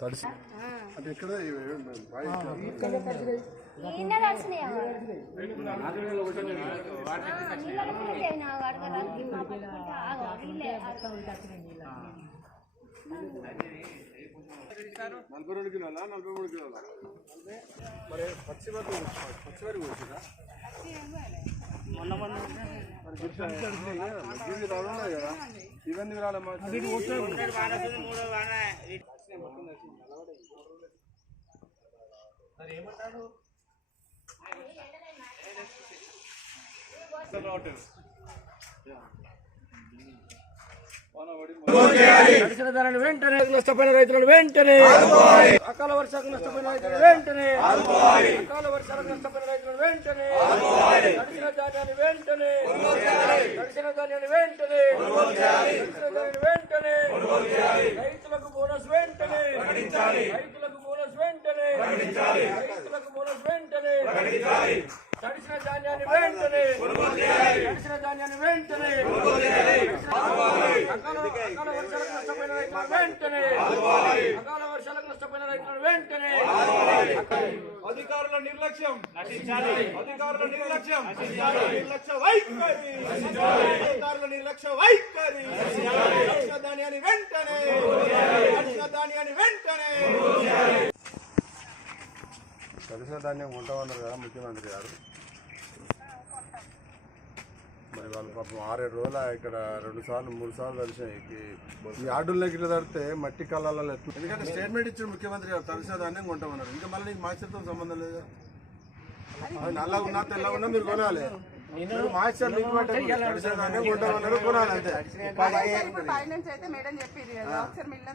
తడిసి అంటే ఇక్కడ నలభై 2 కిలోలా 43 కిలోలా మరి పచ్చి వరకు వచ్చిందా రావాలి కదా ఇవన్నీ రాలమ్మా ఏమంటారు తడిసిన ధరను వెంటనే నష్టపోయిన రైతులను వెంటనే అకాల వర్షాలకు నష్టపోయిన రైతులను వెంటనే అకాల వర్షాలకు నష్టపోయిన రైతులను వెంటనే తడిసిన ధాన్యాన్ని వెంటనే తడిసిన ధాన్యాన్ని వెంటనే తడిసిన ధాన్యాన్ని వెంటనే రైతులకు బోనస్ వెంటనే రైతులకు బోనస్ వెంటనే రైతులకు బోనస్ వెంటనే తడిసిన ధాన్యాన్ని వెంటనే తడిసిన ధాన్యాన్ని వెంటనే అకాల వర్షాలకు నష్టపోయిన రైతులను వెంటనే అకాల వర్షాలకు నష్టపోయిన రైతులను వెంటనే అధికారుల నిర్లక్ష్యం అధికారుల నిర్లక్ష్యం నిర్లక్ష్య వైఖరి అధికారుల నిర్లక్ష్య వైఖరి తడిసిన ధాన్యాన్ని వెంటనే తడిసిన ధాన్యాన్ని వెంటనే తడిసిన ధాన్యం కొంటామన్నారు కదా ముఖ్యమంత్రి గారు మరి వాళ్ళు పాపం 6-7 రోజులు ఇక్కడ 2 సార్లు 3 సార్లు తడిసినాయి ఈ ఆర్డుల్లోకి ఇట్లా తడితే మట్టి కళ్ళల్లో ఎందుకంటే స్టేట్మెంట్ ఇచ్చిన ముఖ్యమంత్రి గారు తడిసిన ధాన్యం కొంటామన్నారు ఇంకా మళ్ళీ నీకు మాయిశ్చర్తో సంబంధం లేదు నల్లగా ఉన్నా తెల్లగా ఉన్నా మీరు కొనాలి మాయిశ్చర్ తడిసిన ధాన్యం కొంటామన్నారు కొనాలి అంతే మేడం చెప్పింది కదా ఒకసారి మిల్లు